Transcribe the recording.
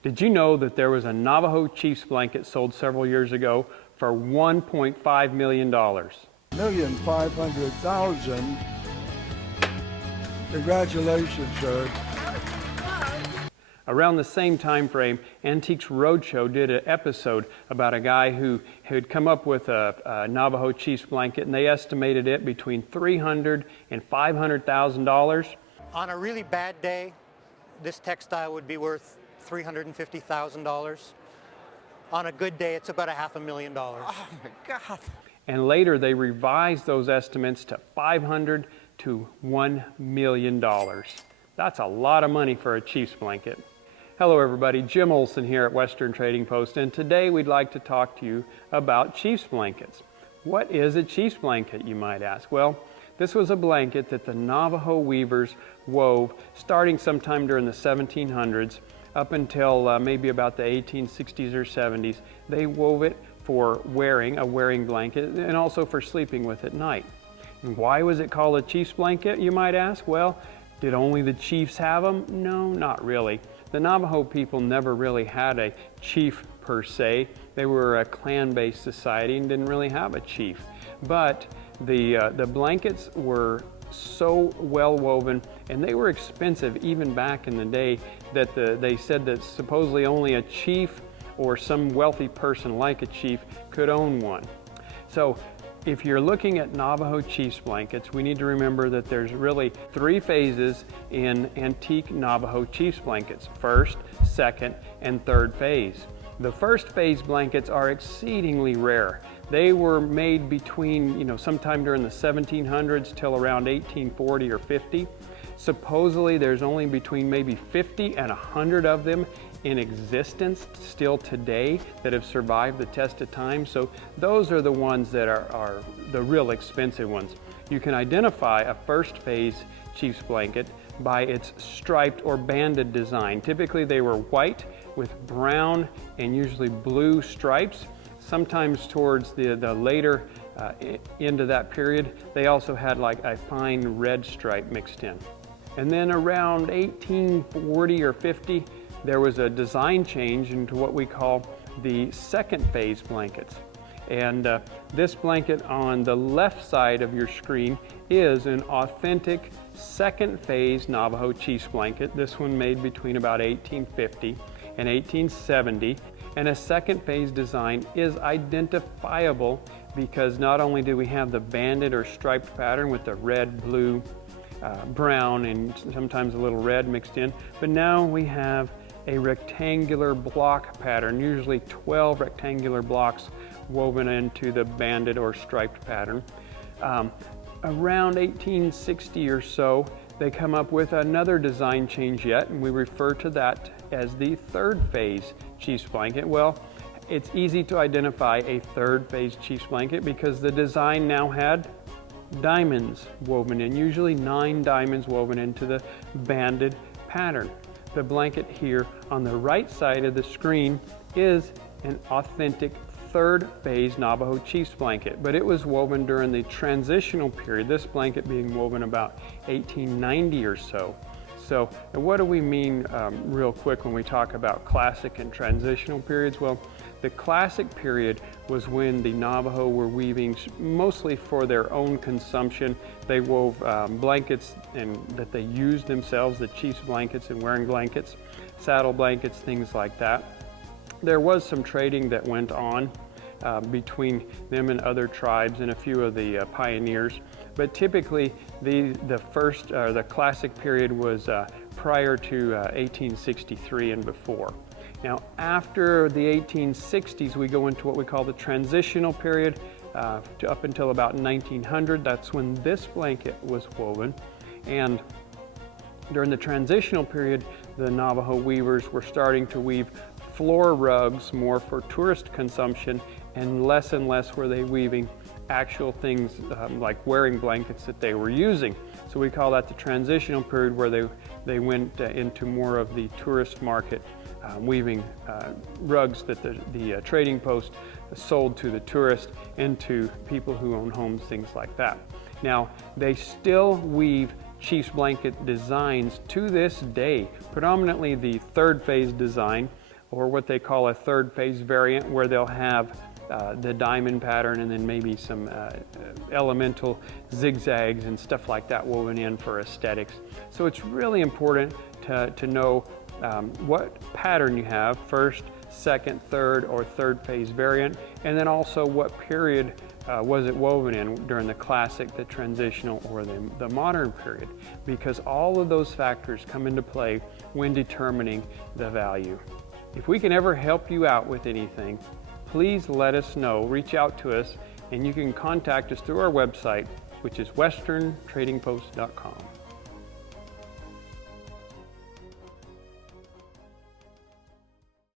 Did you know that there was a Navajo Chiefs blanket sold several years ago for $1.5 million? $1,500,000. Congratulations, sir. Around the same time frame, Antiques Roadshow did an episode about a guy who had come up with a Navajo Chiefs blanket, and they estimated it between $300,000 and $500,000. On a really bad day, this textile would be worth $350,000. On a good day, it's about $500,000. Oh my God. And later they revised those estimates to $500,000 to $1 million. That's a lot of money for a Chiefs blanket. Hello everybody, Jim Olson here at Western Trading Post, and today we'd like to talk to you about Chiefs blankets. What is a Chiefs blanket, you might ask? Well, this was a blanket that the Navajo weavers wove starting sometime during the 1700s up until maybe about the 1860s or 70s. They wove it for wearing, a wearing blanket, and also for sleeping with at night. And why was it called a Chiefs blanket, you might ask? Well, did only the chiefs have them? No, not really. The Navajo people never really had a chief per se. They were a clan-based society and didn't really have a chief. But the blankets were so well woven, and they were expensive even back in the day, that they said that supposedly only a chief or some wealthy person like a chief could own one. So if you're looking at Navajo Chiefs blankets, we need to remember that there's really three phases in antique Navajo Chiefs blankets: first, second, and third phase. The first phase blankets are exceedingly rare. They were made between, sometime during the 1700s till around 1840 or 50. Supposedly there's only between maybe 50 and 100 of them in existence still today that have survived the test of time. So those are the ones that are the real expensive ones. You can identify a first phase Chiefs blanket by its striped or banded design. Typically they were white with brown and usually blue stripes. Sometimes towards the later end of that period, they also had like a fine red stripe mixed in. And then around 1840 or 50, there was a design change into what we call the second phase blankets. And this blanket on the left side of your screen is an authentic second phase Navajo Chiefs blanket. This one made between about 1850 and 1870. And a second phase design is identifiable because not only do we have the banded or striped pattern with the red, blue, brown, and sometimes a little red mixed in, but now we have a rectangular block pattern, usually 12 rectangular blocks woven into the banded or striped pattern. Around 1860 or so, they come up with another design change yet, and we refer to that as the third phase Chiefs blanket. Well, it's easy to identify a third phase Chiefs blanket because the design now had diamonds woven in, usually 9 diamonds woven into the banded pattern. The blanket here on the right side of the screen is an authentic third phase Navajo Chiefs blanket, but it was woven during the transitional period, this blanket being woven about 1890 or so. So what do we mean real quick when we talk about classic and transitional periods? Well, the classic period was when the Navajo were weaving mostly for their own consumption. They wove blankets and that they used themselves, the Chiefs blankets and wearing blankets, saddle blankets, things like that. There was some trading that went on between them and other tribes and a few of the pioneers, but typically the classic period was prior to 1863 and before. Now after the 1860s we go into what we call the transitional period up until about 1900. That's when this blanket was woven, and during the transitional period the Navajo weavers were starting to weave floor rugs more for tourist consumption, and less were they weaving actual things like wearing blankets that they were using. So we call that the transitional period, where they went into more of the tourist market, weaving rugs that the trading post sold to the tourist and to people who own homes, things like that. Now they still weave Chiefs blanket designs to this day, predominantly the third phase design. or what they call a third phase variant, where they'll have the diamond pattern and then maybe some elemental zigzags and stuff like that woven in for aesthetics. So it's really important to know what pattern you have, first, second, third, or third phase variant, and then also what period was it woven in, during the classic, the transitional, or the modern period, because all of those factors come into play when determining the value. If we can ever help you out with anything, please let us know. Reach out to us, and you can contact us through our website, which is westerntradingpost.com.